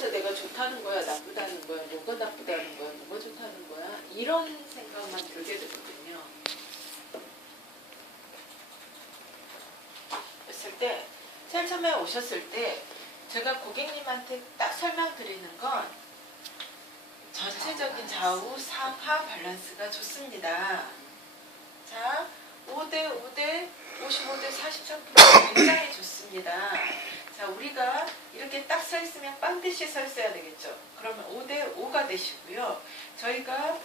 그래서 내가 좋다는 거야, 나쁘다는 거야, 뭐가 나쁘다는 거야, 뭐가 좋다는 거야, 이런 생각만 들게 되거든요. 그랬을 때, 제일 처음에 오셨을 때 제가 고객님한테 딱 설명드리는 건 전체적인 좌우 상하 밸런스가 좋습니다. 자, 5대5대 55대 43% 굉장히 좋습니다. 자, 우리가 이렇게 딱 서 있으면 반드시 서 있어야 되겠죠. 그러면 5대5가 되시고요. 저희가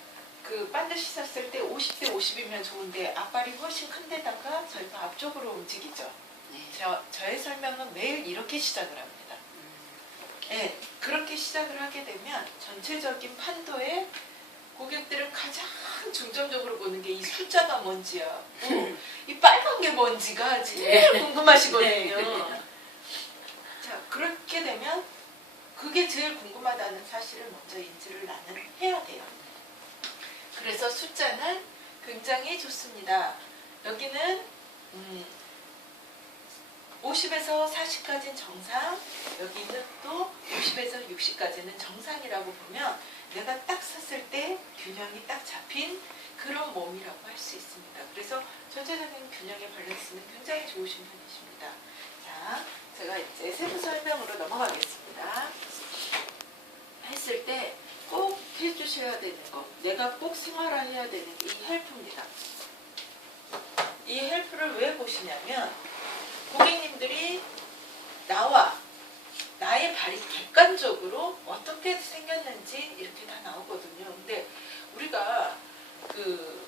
그 반드시 섰을 때 50대 50이면 좋은데 앞발이 훨씬 큰 데다가 저희가 앞쪽으로 움직이죠. 네. 저의 설명은 매일 이렇게 시작을 합니다. 네, 그렇게 시작을 하게 되면 전체적인 판도에 고객들은 가장 중점적으로 보는 게 이 숫자가 뭔지야. 이 빨간 게 뭔지가 제일 궁금하시거든요. 자, 그렇게 되면 그게 제일 궁금하다는 사실을 먼저 인지를 나는 해야 돼요. 그래서 숫자는 굉장히 좋습니다. 여기는 50에서 40까지는 정상, 여기는 또 50에서 60까지는 정상이라고 보면 내가 딱 섰을 때 균형이 딱 잡힌 그런 몸이라고 할 수 있습니다. 그래서 전체적인 균형의 밸런스는 굉장히 좋으신 편이십니다. 자, 제가 이제 세부 설명으로 넘어가겠습니다. 했을 때 꼭 해주셔야 되는 거, 내가 꼭 생활화해야 되는 게 이 헬프입니다. 이 헬프를 왜 보시냐면 고객님들이 나의 발이 객관적으로 어떻게 생겼는지 이렇게 다 나오거든요. 근데 우리가 그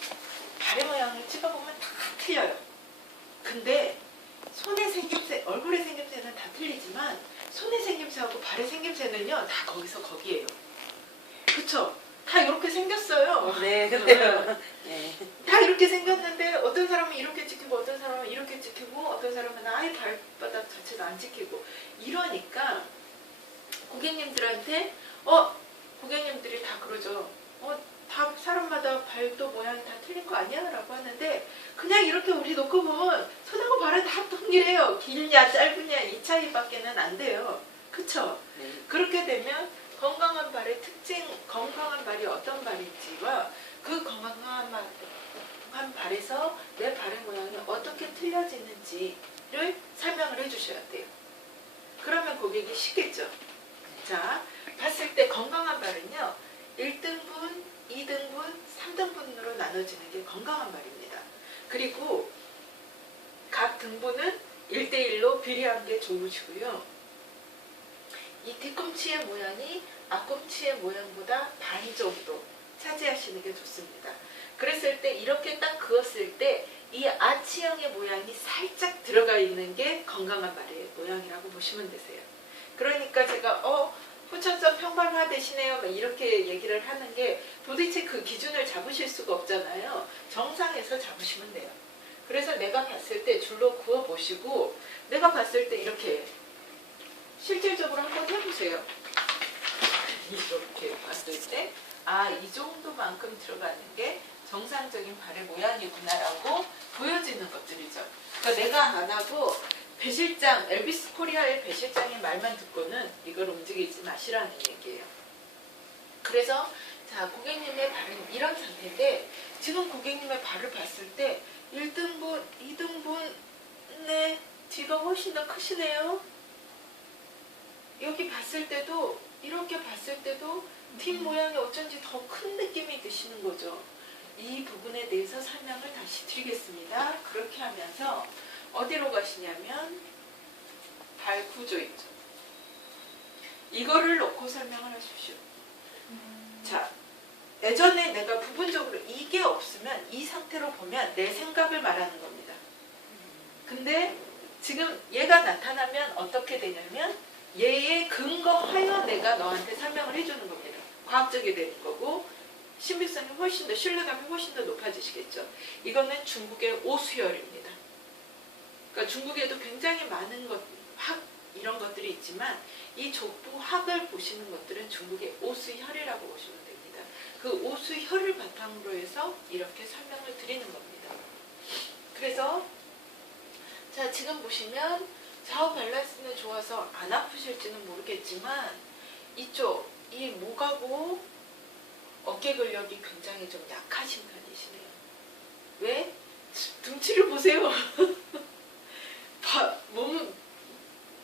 발의 모양을 찍어보면 다 틀려요. 근데 손의 생김새, 얼굴의 생김새는 다 틀리지만 손의 생김새하고 발의 생김새는요 다 거기서 거기에요. 그쵸? 다 이렇게 생겼어요. 네, 그래요. 네. 다 이렇게 생겼는데 어떤 사람은 이렇게 찍히고 어떤 사람은 이렇게 찍히고 어떤 사람은 아예 발바닥 자체가 안 찍히고 이러니까 고객님들한테 고객님들이 다 그러죠. 다 사람마다 발도 모양이 다 틀린 거 아니야? 라고 하는데 그냥 이렇게 우리 놓고 보면 손하고 발은 다 동일해요. 길냐 짧으냐 이 차이밖에는 안 돼요. 그쵸? 네. 그렇게 되면 건강한 발의 특징, 건강한 발이 어떤 발인지와 그 건강한 발에서 내 발의 모양이 어떻게 틀려지는지를 설명을 해주셔야 돼요. 그러면 고객이 쉽겠죠. 자, 봤을 때 건강한 발은요 1등분, 2등분, 3등분으로 나눠지는 게 건강한 발입니다. 그리고 각 등분은 1대1로 비례한 게 좋으시고요. 이 뒤꿈치의 모양이 앞꿈치의 모양보다 반 정도 차지하시는 게 좋습니다. 그랬을 때 이렇게 딱 그었을 때 이 아치형의 모양이 살짝 들어가 있는 게 건강한 발의 모양이라고 보시면 되세요. 그러니까 제가 후천성 평발화 되시네요 이렇게 얘기를 하는 게 도대체 그 기준을 잡으실 수가 없잖아요. 정상에서 잡으시면 돼요. 그래서 내가 봤을 때 줄로 그어 보시고 내가 봤을 때 이렇게 실질적으로 한번 해보세요. 이렇게 봤을 때 이 정도만큼 들어가는 게 정상적인 발의 모양이구나라고 보여지는 것들이죠. 그러니까 내가 안 하고 배 실장, 엘비스 코리아의 배 실장의 말만 듣고는 이걸 움직이지 마시라는 얘기예요. 그래서 자, 고객님의 발은 이런 상태인데 지금 고객님의 발을 봤을 때 1등분, 2등분의 뒤가 훨씬 더 크시네요. 여기 봤을 때도 이렇게 봤을 때도 뒷 모양이 어쩐지 더 큰 느낌이 드시는 거죠. 이 부분에 대해서 설명을 다시 드리겠습니다. 그렇게 하면서 어디로 가시냐면 발 구조 있죠. 이거를 놓고 설명을 하십시오. 자, 예전에 내가 부분적으로 이게 없으면 이 상태로 보면 내 생각을 말하는 겁니다. 근데 지금 얘가 나타나면 어떻게 되냐면 얘의 근거하여 내가 너한테 설명을 해주는 겁니다. 과학적이 되는 거고 신빙성이 훨씬 더, 신뢰감이 훨씬 더 높아지시겠죠. 이거는 중국의 오수열입니다. 그러니까 중국에도 굉장히 많은 학 이런 것들이 있지만 이 족부 학을 보시는 것들은 중국의 오수혈이라고 보시면 됩니다. 그 오수혈을 바탕으로 해서 이렇게 설명을 드리는 겁니다. 그래서 자, 지금 보시면 좌우 밸런스는 좋아서 안 아프실지는 모르겠지만 이쪽 이 목하고 어깨 근력이 굉장히 좀 약하신 편이시네요. 왜? 등치를 보세요.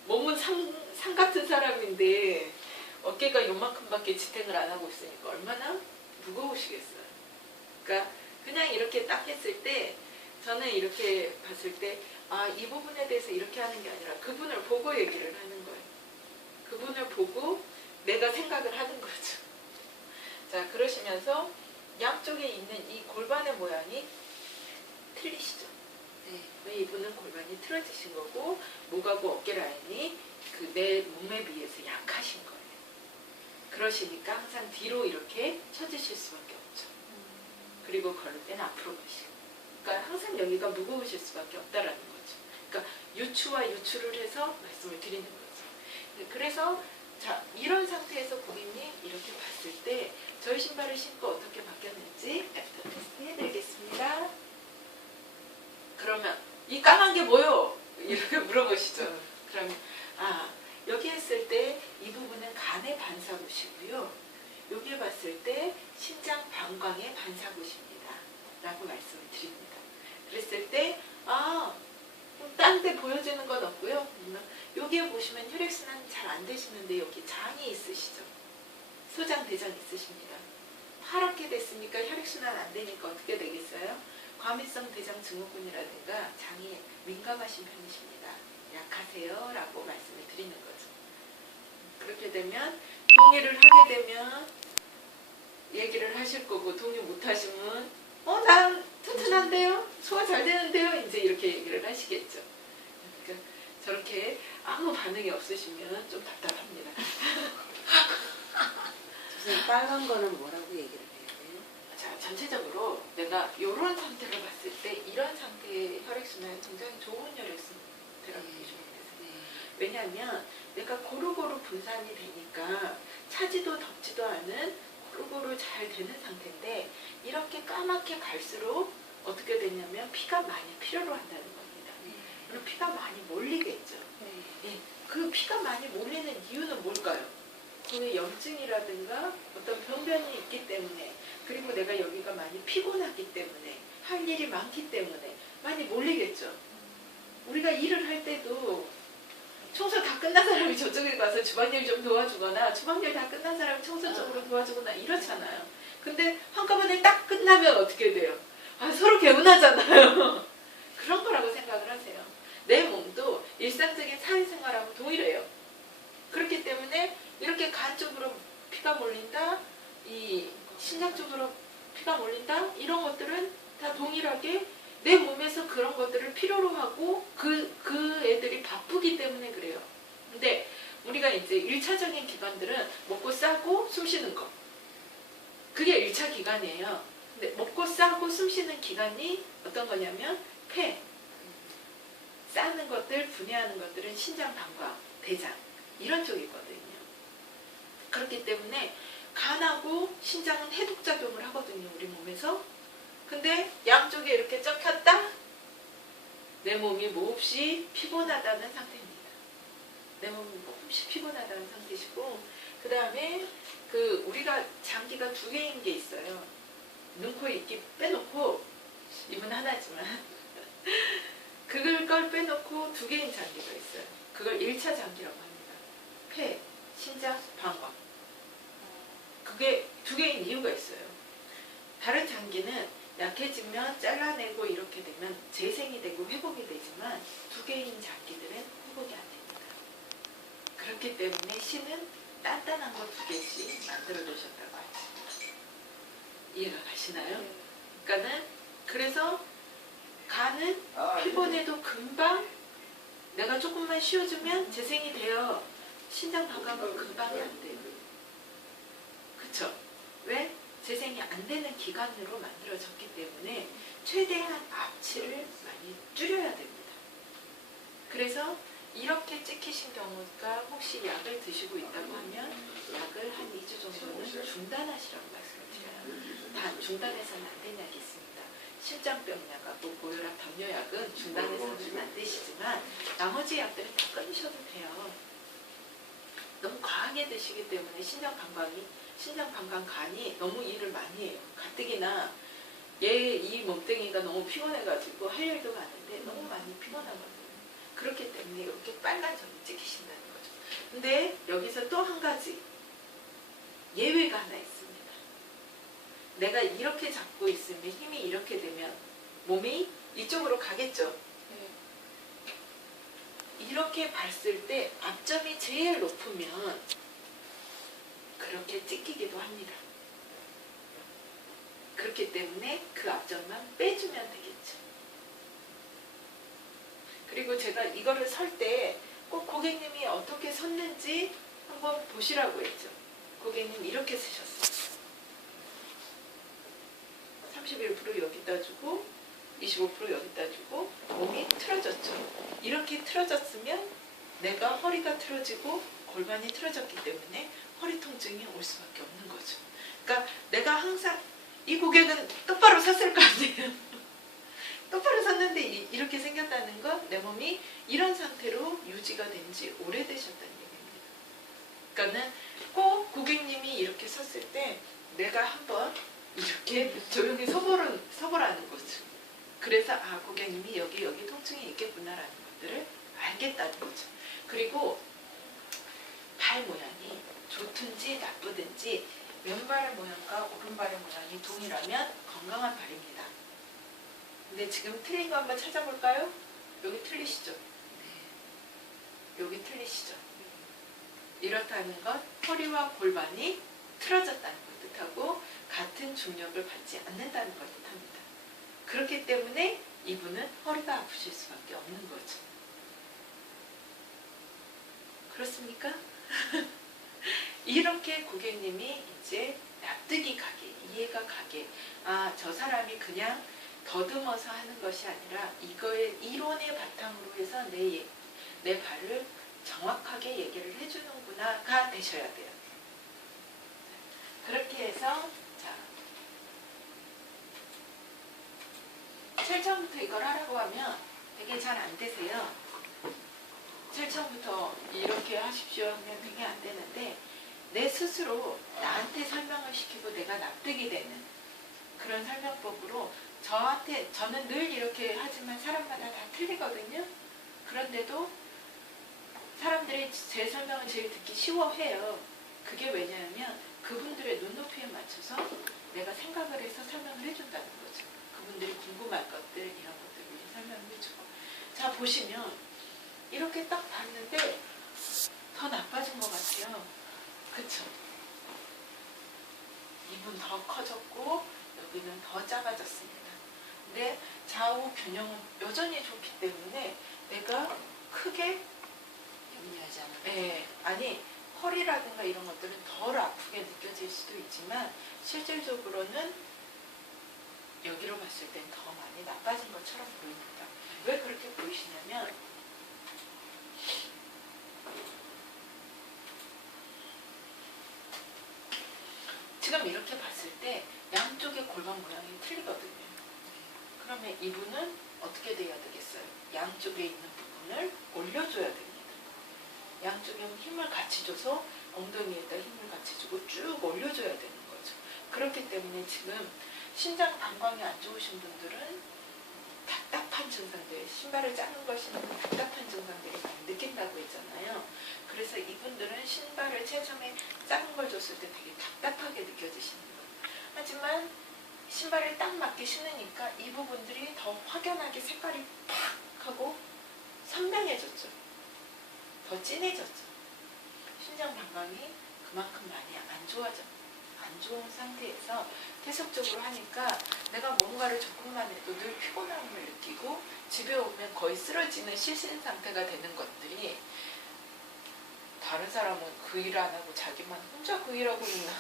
몸은 상 같은 사람인데 어깨가 요만큼밖에 지탱을 안 하고 있으니까 얼마나 무거우시겠어요. 그러니까 그냥 이렇게 딱 했을 때 저는 이렇게 봤을 때 이 부분에 대해서 이렇게 하는 게 아니라 그분을 보고 얘기를 하는 거예요. 그분을 보고 내가 생각을 하는 거죠. 자, 그러시면서 양쪽에 있는 이 골반의 모양이 틀리시죠. 네. 이분은 골반이 틀어지신 거고 목하고 어깨 라인이 그 내 몸에 비해서 약하신 거예요. 그러시니까 항상 뒤로 이렇게 쳐지실 수밖에 없죠. 그리고 걸을 때는 앞으로 가시고. 그러니까 항상 여기가 무거우실 수밖에 없다라는 거죠. 그러니까 유추와 유추를 해서 말씀을 드리는 거죠. 그래서 자, 이런 상태에서 고객님 이렇게 봤을 때 저희 신발을 신고 어떻게 바뀌었는지 애프터 테스트 해드리겠습니다. 그러면 이 까만 게 뭐요? 이렇게 물어보시죠. 그러면 여기 했을 때 이 부분은 간의 반사구시고요. 여기 봤을 때 심장 방광의 반사구시입니다. 라고 말씀을 드립니다. 그랬을 때 딴 데 보여지는 건 없고요. 여기에 보시면 혈액순환 잘 안 되시는데 여기 장이 있으시죠. 소장 대장 있으십니다. 파랗게 됐으니까 혈액순환 안 되니까 어떻게 되겠어요? 과민성 대장 증후군이라든가 장이 민감하신 편이십니다. 약하세요 라고 말씀을 드리는 거죠. 그렇게 되면 동의를 하게 되면 얘기를 하실 거고 동의 못 하시면 난 튼튼한데요? 소화 잘 되는데요? 이제 이렇게 얘기를 하시겠죠. 그러니까 저렇게 아무 반응이 없으시면 좀 답답합니다. 선생님, 빨간 거는 뭐라고 얘기를 해야 돼요? 자, 전체적으로 내가 이런 상태로 봤을 때 이런 상태의 혈액순환이 굉장히 좋은 혈액순환이라고 보시면 되세요. 왜냐하면 내가 고루고루 분산이 되니까 차지도 덥지도 않은 고루고루 잘 되는 상태인데 이렇게 까맣게 갈수록 어떻게 되냐면 피가 많이 필요로 한다는 겁니다. 그럼 피가 많이 몰리겠죠. 그 피가 많이 몰리는 이유는 뭘까요? 그 염증이라든가 어떤 병변이 있기 때문에 그리고 내가 여기가 많이 피곤하기 때문에 할 일이 많기 때문에 많이 몰리겠죠. 우리가 일을 할 때도 청소 다 끝난 사람이 저쪽에 가서 주방일 좀 도와주거나 주방일 다 끝난 사람이 청소 쪽으로 도와주거나 이렇잖아요. 근데 한꺼번에 딱 끝나면 어떻게 돼요? 서로 개운하잖아요. 그런 거라고 생각을 하세요. 내 몸도 일상적인 사회생활하고 동일해요. 그렇기 때문에 이렇게 간 쪽으로 피가 몰린다, 이 신장 쪽으로 피가 몰린다, 이런 것들은 다 동일하게 내 몸에서 그런 것들을 필요로 하고 그 애들이 바쁘기 때문에 그래요. 근데 우리가 이제 1차적인 기관들은 먹고 싸고 숨 쉬는 거. 그게 1차 기관이에요. 근데 먹고 싸고 숨 쉬는 기관이 어떤 거냐면 폐, 싸는 것들, 분해하는 것들은 신장, 방광, 대장 이런 쪽이거든요. 그렇기 때문에 간하고 신장은 해독작용을 하거든요. 우리 몸에서. 근데 양쪽에 이렇게 쩍혔다? 내 몸이 몹시 피곤하다는 상태입니다. 내 몸이 몹시 피곤하다는 상태시고 그 다음에 우리가 장기가 두 개인 게 있어요. 눈, 코, 입기 빼놓고 입은 하나지만 그걸 빼놓고 두 개인 장기가 있어요. 그걸 1차 장기라고 합니다. 폐, 신장, 방광. 그게 두 개인 이유가 있어요. 다른 장기는 약해지면 잘라내고 이렇게 되면 재생이 되고 회복이 되지만 두 개인 장기들은 회복이 안 됩니다. 그렇기 때문에 신은 단단한 거 두 개씩 만들어 두셨다고 하죠. 이해가 가시나요? 그러니까는 그래서 간은 피곤해도 금방 내가 조금만 쉬어주면 재생이 돼요. 신장 방광은 금방이 안 돼요. 그쵸? 왜? 재생이 안 되는 기관으로 만들어졌기 때문에 최대한 압치를 많이 줄여야 됩니다. 그래서 이렇게 찍히신 경우가 혹시 약을 드시고 있다고 하면 약을 한 2주 정도는 중단하시라고 말씀을 드려요. 단 중단해서는 안 되는 약이 있습니다. 심장병 약하고 고혈압, 당뇨약은 중단해서는 안 되시지만 나머지 약들은 다 끊으셔도 돼요. 너무 과하게 많이 드시기 때문에 신장관광간이 너무 일을 많이 해요. 가뜩이나 얘 이 몸뚱이가 너무 피곤해가지고 할 일도 많은데 너무 많이 피곤하거든요. 그렇기 때문에 이렇게 빨간 점이 찍히신다는 거죠. 근데 여기서 또 한 가지 예외가 하나 있습니다. 내가 이렇게 잡고 있으면 힘이 이렇게 되면 몸이 이쪽으로 가겠죠. 이렇게 봤을 때 앞점이 제일 높으면 그렇게 찍히기도 합니다. 그렇기 때문에 그 앞점만 빼주면 되겠죠. 그리고 제가 이거를 설 때 꼭 고객님이 어떻게 섰는지 한번 보시라고 했죠. 고객님 이렇게 쓰셨어요. 31% 여기다 주고 25% 여기다 주고 몸이 틀어졌죠. 이렇게 틀어졌으면 내가 허리가 틀어지고 골반이 틀어졌기 때문에 허리 통증이 올 수밖에 없는 거죠. 그러니까 내가 항상 이 고객은 똑바로 섰을 거 아니에요. 똑바로 섰는데 이렇게 생겼다는 건 내 몸이 이런 상태로 유지가 된 지 오래되셨다는 얘기입니다. 그러니까는 꼭 고객님이 이렇게 섰을 때 내가 한번 이렇게 조용히 서보라는 거죠. 그래서 아 고객님이 여기 통증이 있겠구나라는 것들을 알겠다는 거죠. 그리고 발 모양이 좋든지 나쁘든지 왼발 모양과 오른발의 모양이 동일하면 건강한 발입니다. 근데 지금 틀린 거 한번 찾아볼까요? 여기 틀리시죠? 여기 틀리시죠? 이렇다는 건 허리와 골반이 틀어졌다는 걸 뜻하고 같은 중력을 받지 않는다는 걸 뜻합니다. 그렇기 때문에 이분은 허리가 아프실 수밖에 없는 거죠. 그렇습니까? 이렇게 고객님이 이제 납득이 가게, 이해가 가게, 아, 저 사람이 그냥 더듬어서 하는 것이 아니라 이거의 이론의 바탕으로 해서 내 발을 정확하게 얘기를 해주는구나가 되셔야 돼요. 그렇게 해서 자, 제일 처음부터 이걸 하라고 하면 되게 잘 안 되세요. 제일 처음부터 이렇게 하십시오 하면 되게 안 되는데 내 스스로 나한테 설명을 시키고 내가 납득이 되는 그런 설명법으로 저는 늘 이렇게 하지만 사람마다 다 틀리거든요. 그런데도 사람들이 제 설명을 제일 듣기 쉬워해요. 그게 왜냐하면 그분들의 눈높이에 맞춰서 내가 생각을 해서 설명을 해준다는 거죠. 그분들이 궁금할 것들 이런 것들을 설명을 해주고 자 보시면 이렇게 딱 봤는데 더 나빠진 것 같아요. 그쵸? 입은 더 커졌고 여기는 더 작아졌습니다. 근데 좌우 균형은 여전히 좋기 때문에 내가 크게 염려하지 않아요. 네, 아니 허리라든가 이런 것들은 덜 아프게 느껴질 수도 있지만 실질적으로는 여기로 봤을 땐 더 많이 나빠진 것처럼 보입니다. 왜 그렇게 보이시냐면 지금 이렇게 봤을 때 양쪽의 골반 모양이 틀리거든요. 그러면 이분은 어떻게 돼야 되겠어요? 양쪽에 있는 부분을 올려줘야 됩니다. 양쪽에 힘을 같이 줘서 엉덩이에다 힘을 같이 주고 쭉 올려줘야 되는 거죠. 그렇기 때문에 지금 신장 방광이 안 좋으신 분들은 답답한 증상들, 신발을 작은 걸 신으면 답답한 증상들을 많이 느낀다고 했잖아요. 그래서 이분들은 신발을 체중에 작은 걸 줬을 때 되게 답답하게 느껴지시는 거예요. 하지만 신발을 딱 맞게 신으니까 이 부분들이 더 확연하게 색깔이 팍 하고 선명해졌죠. 더 진해졌죠. 신장 방광이 그만큼 많이 안 좋은 상태에서 계속적으로 하니까 내가 뭔가를 조금만 해도 늘 피곤함을 느끼고 집에 오면 거의 쓰러지는 실신 상태가 되는 것들이 다른 사람은 그 일 안 하고 자기만 혼자 그 일하고 있나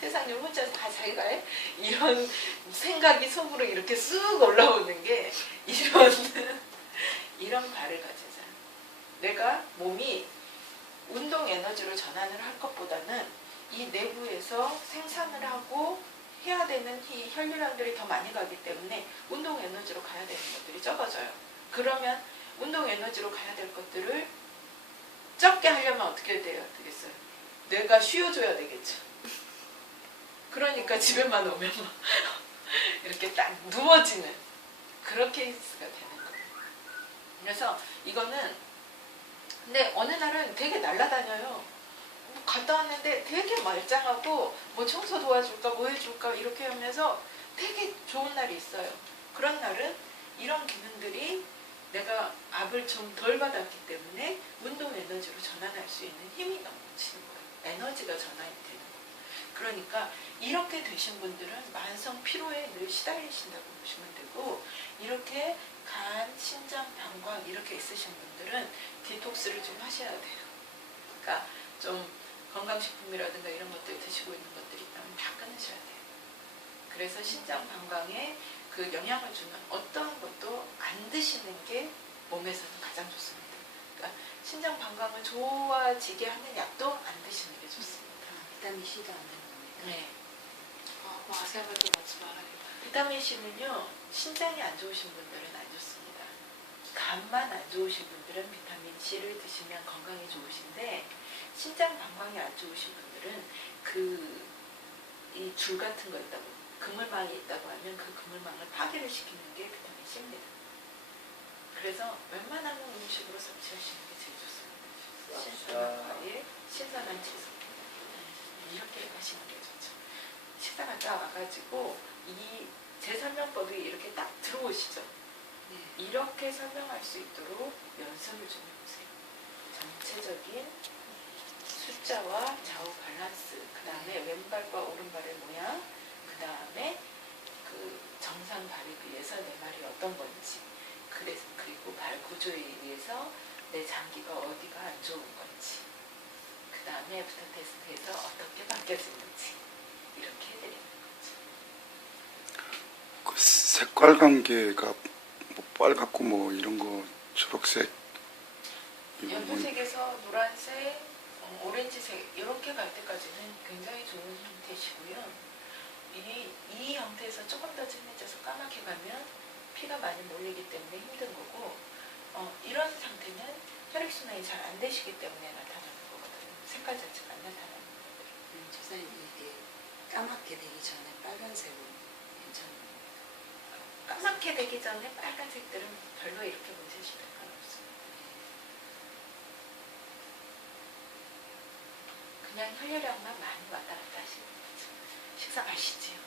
세상에 혼자 다 자기가 해? 이런 생각이 속으로 이렇게 쑥 올라오는 게 이런 발을 가지자. 내가 몸이 운동 에너지로 전환을 할 것보다는 이 내부에서 생산을 하고 해야 되는 이 혈류량들이 더 많이 가기 때문에 운동 에너지로 가야 되는 것들이 적어져요. 그러면 운동 에너지로 가야 될 것들을 적게 하려면 어떻게 돼야 되겠어요? 내가 쉬어줘야 되겠죠. 그러니까 집에만 오면 막 이렇게 딱 누워지는 그런 케이스가 되는 거예요. 그래서 이거는 근데 어느 날은 되게 날아다녀요. 뭐 갔다 왔는데 되게 말짱하고 뭐 청소 도와줄까 뭐 해줄까 이렇게 하면서 되게 좋은 날이 있어요. 그런 날은 이런 기능들이 내가 압을 좀 덜 받았기 때문에 운동 에너지로 전환할 수 있는 힘이 넘치는 거예요. 에너지가 전환이 되는 거예요. 그러니까 이렇게 되신 분들은 만성 피로에 늘 시달리신다고 보시면 되고 이렇게 간, 심장, 방광 이렇게 있으신 분들은 디톡스를 좀 하셔야 돼요. 그러니까 좀 건강식품이라든가 이런 것들 드시고 있는 것들이 있다면 다 끊으셔야 돼요. 그래서 심장, 방광에 그 영향을 주는 어떤 것도 안 드시는 게 몸에서는 가장 좋습니다. 그러니까 심장, 방광을 좋아지게 하는 약도 안 드시는 게 좋습니다. 비타민 C도 안 되는 겁니다. 네. 와세발도 먹지 말아야겠다. 비타민 C는요, 신장이 안 좋으신 분들은 안 좋습니다. 간만 안 좋으신 분들은 비타민 C를 드시면 건강이 좋으신데, 신장 방광이 안 좋으신 분들은 이 줄 같은 거 있다고, 그물망이 있다고 하면 그 그물망을 파괴를 시키는 게 비타민 C입니다. 그래서 웬만하면 음식으로 섭취하시는 게 제일 좋습니다. 신선한 과일, 신선한 채소. 이렇게 하시는 게 좋죠. 식사 갔다 와가지고 제 설명법이 이렇게 딱 들어오시죠. 네. 이렇게 설명할 수 있도록 연습을 좀 해보세요. 전체적인 숫자와 좌우 밸런스, 그 다음에 왼발과 오른발의 모양, 그 다음에 그 정상 발에 비해서 내 발이 어떤 건지, 그리고 발 구조에 의해서 내 장기가 어디가 안 좋은 건지, 그 다음에 애프터 테스트에서 어떻게 바뀌어지는지 이렇게 해드리는 거죠. 그 색깔 관계가 뭐 빨갛고 뭐 이런 거 초록색 이거 뭐 연두색에서 노란색, 오렌지색 이렇게 갈 때까지는 굉장히 좋은 형태시고요. 이 형태에서 조금 더 진해져서 까맣게 가면 피가 많이 몰리기 때문에 힘든 거고 이런 상태는 혈액순환이 잘 안 되시기 때문에 나타나는 거거든요. 색깔 자체가 안 나타나는 거거든요. 조사님 이게 까맣게 되기 전에 빨간색으로 괜찮은 까맣게 되기 전에 빨간색들은 별로 이렇게 문제실 건 없습니다. 그냥 혈류량만 많이 왔다 갔다 하시는 거죠. 식사 마시지요.